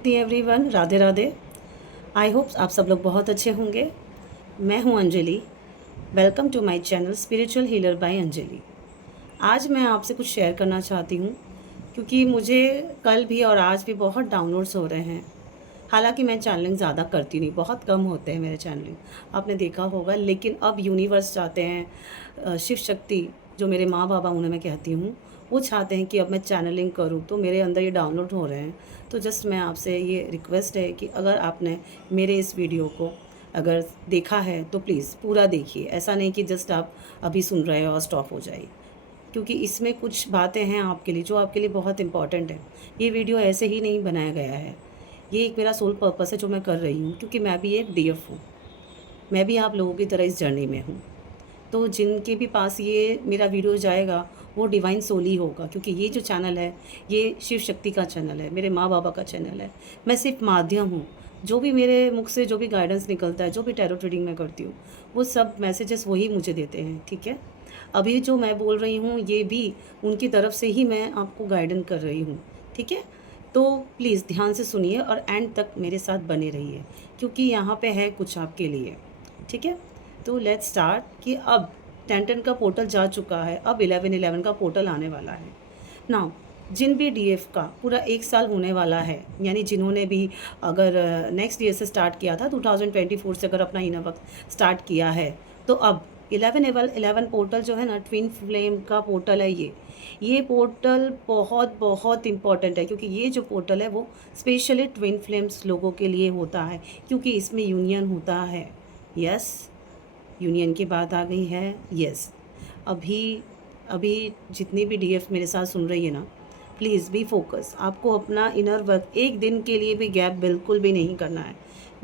शक्ति everyone, Radhe Radhe. I hope आप सब लोग बहुत अच्छे होंगे। मैं हूं Anjali. Welcome to my channel spiritual healer by Anjali. आज मैं आपसे कुछ शेयर करना चाहती हूं क्योंकि मुझे कल भी और आज भी बहुत डाउनलोड्स हो रहे हैं। हालांकि मैं चैनलिंग ज़्यादा करती नहीं, बहुत कम होते हैं मेरे चैनलिंग, आपने देखा होगा। लेकिन अब यूनिवर्स चाहते हैं, शिव शक्ति जो मेरे माँ बाबा उन्हें मैं कहती हूँ, वो चाहते हैं कि अब मैं चैनलिंग करूँ, तो मेरे अंदर ये डाउनलोड हो रहे हैं। तो जस्ट मैं आपसे ये रिक्वेस्ट है कि अगर आपने मेरे इस वीडियो को अगर देखा है तो प्लीज़ पूरा देखिए। ऐसा नहीं कि जस्ट आप अभी सुन रहे हो और स्टॉप हो जाइए, क्योंकि इसमें कुछ बातें हैं आपके लिए जो आपके लिए बहुत इंपॉर्टेंट है। ये वीडियो ऐसे ही नहीं बनाया गया है, ये एक मेरा सोल पर्पस है जो मैं कर रही हूँ, क्योंकि मैं भी एक डीएफ हूँ। मैं भी आप लोगों की तरह इस जर्नी में हूँ। तो जिनके भी पास ये मेरा वीडियो जाएगा वो डिवाइन सोल ही होगा, क्योंकि ये जो चैनल है ये शिव शक्ति का चैनल है, मेरे माँ बाबा का चैनल है। मैं सिर्फ माध्यम हूँ। जो भी मेरे मुख से जो भी गाइडेंस निकलता है, जो भी टैरो रीडिंग मैं करती हूँ, वो सब मैसेजेस वही मुझे देते हैं, ठीक है। अभी जो मैं बोल रही हूँ ये भी उनकी तरफ से ही मैं आपको गाइडेंस कर रही हूँ, ठीक है। तो प्लीज़ ध्यान से सुनिए और एंड तक मेरे साथ बने रहिए, क्योंकि यहाँ पे है कुछ आपके लिए, ठीक है। तो लेट्स स्टार्ट कि अब 10-10 का पोर्टल जा चुका है, अब 11-11 का पोर्टल आने वाला है ना। जिन भी डीएफ का पूरा 1 साल होने वाला है, यानी जिन्होंने भी अगर नेक्स्ट ईयर से स्टार्ट किया था 2024 से अगर अपना इनर वर्क स्टार्ट किया है, तो अब 11 पोर्टल जो है ना, ट्विन फ्लेम का पोर्टल है। ये पोर्टल बहुत बहुत इम्पॉर्टेंट है, क्योंकि ये जो पोर्टल है वो स्पेशली ट्विन फ्लेम्स लोगों के लिए होता है, क्योंकि इसमें यूनियन होता है। यस, यूनियन की बात आ गई है। यस, अभी अभी जितनी भी डीएफ मेरे साथ सुन रही है ना, प्लीज़ बी फोकस। आपको अपना इनर वर्क एक दिन के लिए भी गैप बिल्कुल भी नहीं करना है,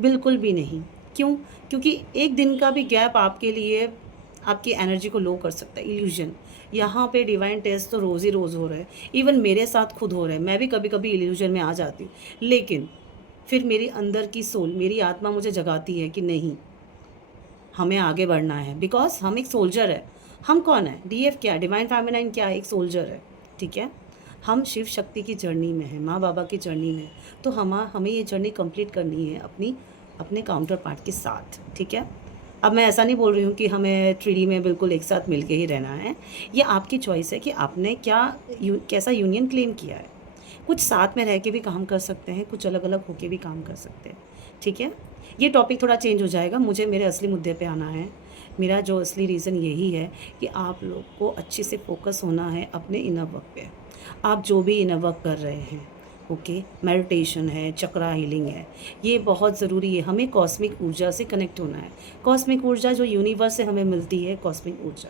बिल्कुल भी नहीं। क्यों? क्योंकि एक दिन का भी गैप आपके लिए आपकी एनर्जी को लो कर सकता है। इल्यूजन, यहाँ पे डिवाइन टेस्ट तो रोज़ ही रोज़ हो रहा है। इवन मेरे साथ खुद हो रहा है, मैं भी कभी कभी इल्यूजन में आ जाती हूँ। लेकिन फिर मेरी अंदर की सोल, मेरी आत्मा मुझे जगाती है कि नहीं, हमें आगे बढ़ना है, बिकॉज हम एक सोल्जर है। हम कौन है? डीएफ क्या है? डिवाइन फेमिनाइन क्या है? एक सोल्जर है, ठीक है। हम शिव शक्ति की जर्नी में हैं, माँ बाबा की जर्नी में। तो हमें ये जर्नी कंप्लीट करनी है अपने काउंटर पार्ट के साथ, ठीक है। अब मैं ऐसा नहीं बोल रही हूँ कि हमें 3D में बिल्कुल एक साथ मिल के ही रहना है। ये आपकी चॉइस है कि आपने कैसा यूनियन क्लेम किया है। कुछ साथ में रह के भी काम कर सकते हैं, कुछ अलग अलग होके भी काम कर सकते हैं, ठीक है। ये टॉपिक थोड़ा चेंज हो जाएगा, मुझे मेरे असली मुद्दे पे आना है। मेरा जो असली रीज़न यही है कि आप लोग को अच्छे से फोकस होना है अपने इनर वर्क पे। आप जो भी इनर वर्क कर रहे हैं, ओके, मेडिटेशन है, चक्रा हीलिंग है, ये बहुत ज़रूरी है। हमें कॉस्मिक ऊर्जा से कनेक्ट होना है। कॉस्मिक ऊर्जा जो यूनिवर्स से हमें मिलती है, कॉस्मिक ऊर्जा,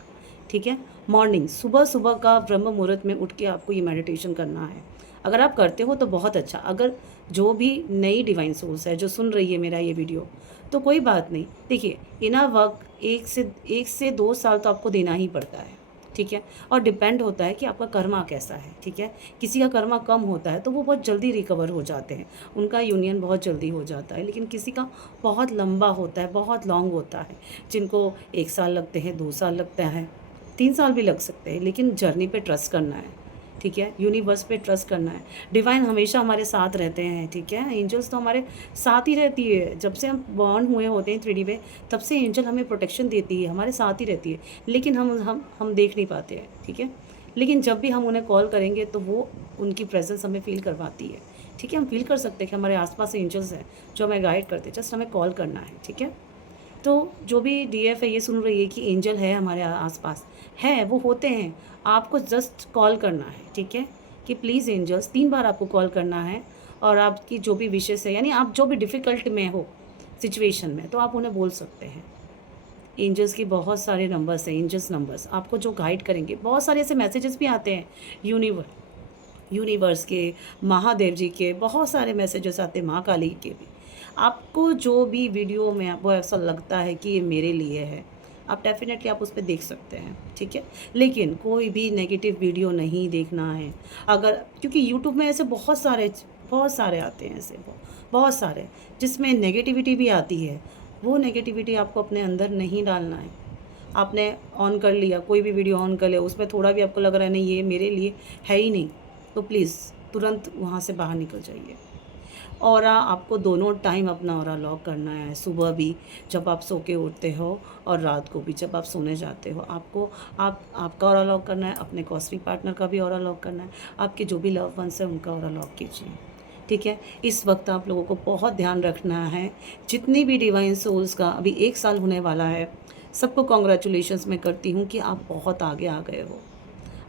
ठीक है। मॉर्निंग, सुबह सुबह का ब्रह्म मुहूर्त में उठ के आपको ये मेडिटेशन करना है। अगर आप करते हो तो बहुत अच्छा। अगर जो भी नई डिवाइन सोर्स है जो सुन रही है मेरा ये वीडियो, तो कोई बात नहीं। देखिए, इनर वर्क 1 से 2 साल तो आपको देना ही पड़ता है, ठीक है। और डिपेंड होता है कि आपका कर्मा कैसा है, ठीक है। किसी का कर्मा कम होता है तो वो बहुत जल्दी रिकवर हो जाते हैं, उनका यूनियन बहुत जल्दी हो जाता है। लेकिन किसी का बहुत लंबा होता है, बहुत लॉन्ग होता है, जिनको 1 साल लगते हैं, 2 साल लगता है, 3 साल भी लग सकते हैं। लेकिन जर्नी पे ट्रस्ट करना है, ठीक है। यूनिवर्स पे ट्रस्ट करना है। डिवाइन हमेशा हमारे साथ रहते हैं, ठीक है। एंजल्स तो हमारे साथ ही रहती है। जब से हम बॉर्न हुए होते हैं 3D में, तब से एंजल हमें प्रोटेक्शन देती है, हमारे साथ ही रहती है। लेकिन हम देख नहीं पाते हैं, ठीक है। लेकिन जब भी हम उन्हें कॉल करेंगे तो वो उनकी प्रेजेंस हमें फील करवाती है, ठीक है। हम फील कर सकते हैं कि हमारे आसपास एंजल्स हैं जो हमें गाइड करते हैं। जस्ट हमें कॉल करना है, ठीक है। तो जो भी डीएफ है ये सुन रही है कि एंजल है हमारे आसपास, है, वो होते हैं। आपको जस्ट कॉल करना है, ठीक है, कि प्लीज़ एंजल्स, 3 बार आपको कॉल करना है। और आपकी जो भी विशेष है, यानी आप जो भी डिफ़िकल्ट में हो सिचुएशन में, तो आप उन्हें बोल सकते हैं। एंजल्स की बहुत सारे नंबर्स हैं, एंजल्स नंबर्स आपको जो गाइड करेंगे। बहुत सारे ऐसे मैसेजेस भी आते हैं यूनिवर्स के, महादेव जी के, बहुत सारे मैसेजेस आते हैं, माँ काली के भी। आपको जो भी वीडियो में आपको ऐसा लगता है कि ये मेरे लिए है, आप डेफिनेटली आप उस पर देख सकते हैं, ठीक है। लेकिन कोई भी नेगेटिव वीडियो नहीं देखना है। अगर, क्योंकि यूट्यूब में ऐसे बहुत सारे आते हैं, ऐसे बहुत सारे जिसमें नेगेटिविटी भी आती है। वो नेगेटिविटी आपको अपने अंदर नहीं डालना है। आपने ऑन कर लिया, कोई भी वीडियो ऑन कर लिया, उसमें थोड़ा भी आपको लग रहा है नहीं ये मेरे लिए है ही नहीं, तो प्लीज़ तुरंत वहाँ से बाहर निकल जाइए। ऑरा आपको दोनों टाइम अपना ऑरा लॉक करना है, सुबह भी जब आप सो के उठते हो और रात को भी जब आप सोने जाते हो। आपको आपका ऑरा लॉक करना है, अपने कॉस्मिक पार्टनर का भी ऑरा लॉक करना है, आपके जो भी लव वंस है उनका ऑरा लॉक कीजिए। ठीक है, इस वक्त आप लोगों को बहुत ध्यान रखना है। जितनी भी डिवाइन सोल्स का अभी 1 साल होने वाला है, सबको कॉन्ग्रेचुलेशंस मैं करती हूँ कि आप बहुत आगे आ गए हो,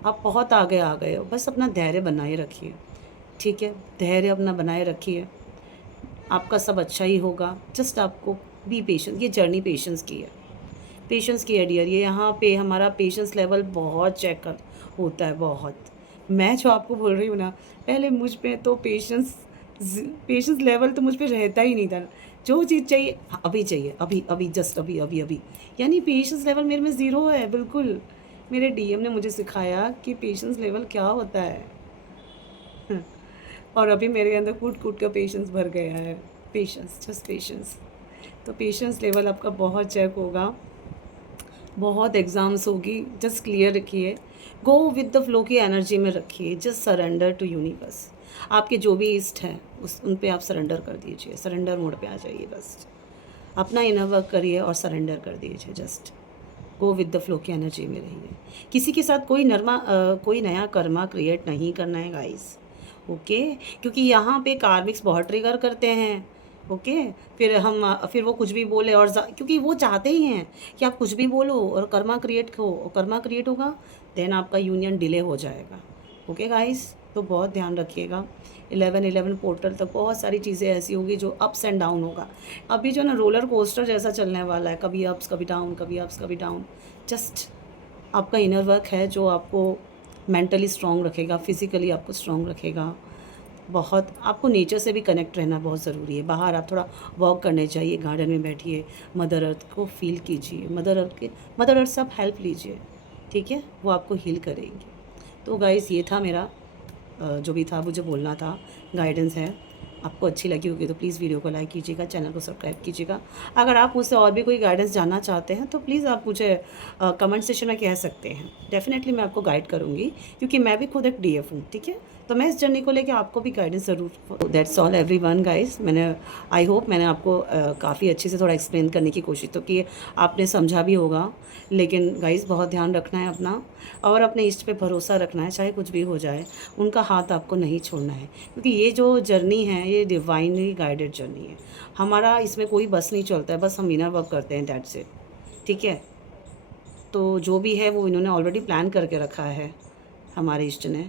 आप बहुत आगे आ गए हो। बस अपना धैर्य बनाए रखिए। ठीक है, धैर्य अपना बनाए रखिए, आपका सब अच्छा ही होगा। जस्ट आपको बी पेशेंस, ये जर्नी पेशेंस की है, पेशेंस की है डियर। ये यहाँ पे हमारा पेशेंस लेवल बहुत चेक कर होता है, बहुत। मैं जो आपको बोल रही हूँ ना, पहले मुझ पे तो पेशेंस लेवल तो मुझ पे रहता ही नहीं था। जो चीज़ चाहिए हाँ, अभी चाहिए, अभी अभी, जस्ट अभी अभी अभी, यानी पेशेंस लेवल मेरे में ज़ीरो है बिल्कुल। मेरे डीएम ने मुझे सिखाया कि पेशेंस लेवल क्या होता है। और अभी मेरे अंदर कूट कूट का पेशेंस भर गया है। Patience, just patience. तो पेशेंस लेवल आपका बहुत चेक होगा, बहुत एग्ज़ाम्स होगी। जस्ट क्लियर रखिए, गो विद द फ्लो की एनर्जी में रखिए। Just surrender to universe. आपके जो भी इष्ट हैं उस उन पे आप सरेंडर कर दीजिए, सरेंडर मोड पे आ जाइए। बस अपना इनर वर्क करिए और सरेंडर कर दीजिए। Just go with the flow की एनर्जी में रहिए। किसी के साथ कोई नया कर्मा क्रिएट नहीं करना है गाइस। ओके, क्योंकि यहाँ पे कार्मिक्स बहुत ट्रिगर करते हैं। ओके, फिर वो कुछ भी बोले और क्योंकि वो चाहते ही हैं कि आप कुछ भी बोलो और कर्मा क्रिएट हो, और कर्मा क्रिएट होगा देन आपका यूनियन डिले हो जाएगा। ओके गाइस, तो बहुत ध्यान रखिएगा। 11/11 पोर्टल तक बहुत सारी चीज़ें ऐसी होगी जो अप्स एंड डाउन होगा। अभी जो ना रोलर कोस्टर जैसा चलने वाला है, कभी अप्स कभी डाउन, कभी अप्स कभी डाउन। जस्ट आपका इनर वर्क है जो आपको मेंटली स्ट्रांग रखेगा, फिज़िकली आपको स्ट्रांग रखेगा। बहुत आपको नेचर से भी कनेक्ट रहना बहुत ज़रूरी है। बाहर आप थोड़ा वॉक करने जाइए, गार्डन में बैठिए, मदर अर्थ को फील कीजिए, मदर अर्थ से आप हेल्प लीजिए। ठीक है, वो आपको हील करेंगे। तो गाइस, ये था मेरा जो भी था मुझे बोलना था, गाइडेंस है। आपको अच्छी लगी होगी तो प्लीज़ वीडियो को लाइक कीजिएगा, चैनल को सब्सक्राइब कीजिएगा। अगर आप मुझसे और भी कोई गाइडेंस जानना चाहते हैं तो प्लीज़ आप मुझे कमेंट सेक्शन में कह सकते हैं। डेफिनेटली मैं आपको गाइड करूँगी, क्योंकि मैं भी खुद एक डीएफ हूँ। ठीक है, तो मैं इस जर्नी को लेके आपको भी गाइडेंस ज़रूर। That's all everyone guys. I hope मैंने आपको काफ़ी अच्छे से थोड़ा एक्सप्लेन करने की कोशिश तो की है, आपने समझा भी होगा। लेकिन गाइस, बहुत ध्यान रखना है अपना, और अपने इष्ट पे भरोसा रखना है, चाहे कुछ भी हो जाए। उनका हाथ आपको नहीं छोड़ना है, क्योंकि ये जो जर्नी है ये डिवाइनली गाइडेड जर्नी है। हमारा इसमें कोई बस नहीं चलता है, बस हम इनर वर्क करते हैं, दैट्स इट। ठीक है, तो जो भी है वो इन्होंने ऑलरेडी प्लान करके रखा है, हमारे इष्ट ने।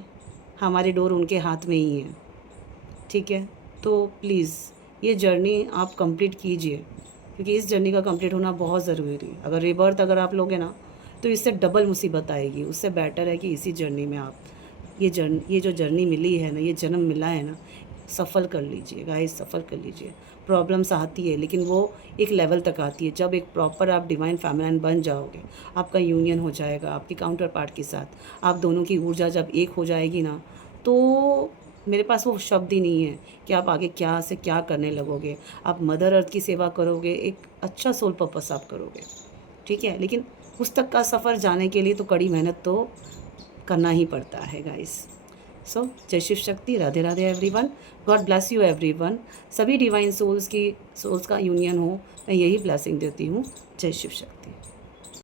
हमारी डोर उनके हाथ में ही है। ठीक है, तो प्लीज़ ये जर्नी आप कंप्लीट कीजिए, क्योंकि इस जर्नी का कंप्लीट होना बहुत ज़रूरी है। अगर रिबर्थ अगर आप लोगे ना तो इससे डबल मुसीबत आएगी। उससे बेटर है कि इसी जर्नी में आप ये जो जर्नी मिली है ना, ये जन्म मिला है ना, सफल कर लीजिए गाइस, सफल कर लीजिए। प्रॉब्लम्स आती है लेकिन वो एक लेवल तक आती है, जब एक प्रॉपर आप डिवाइन फेमिनिन बन जाओगे, आपका यूनियन हो जाएगा आपके काउंटर पार्ट के साथ, आप दोनों की ऊर्जा जब एक हो जाएगी ना, तो मेरे पास वो शब्द ही नहीं है कि आप आगे क्या से क्या करने लगोगे। आप मदर अर्थ की सेवा करोगे, एक अच्छा सोल पर्पस आप करोगे। ठीक है, लेकिन उस तक का सफ़र जाने के लिए तो कड़ी मेहनत तो करना ही पड़ता है गाइस। सो जय Shiv Shakti, Radhe Radhe everyone, God bless you everyone. सभी डिवाइन सोल्स का यूनियन हो, मैं यही ब्लेसिंग देती हूँ। जय शिव शक्ति।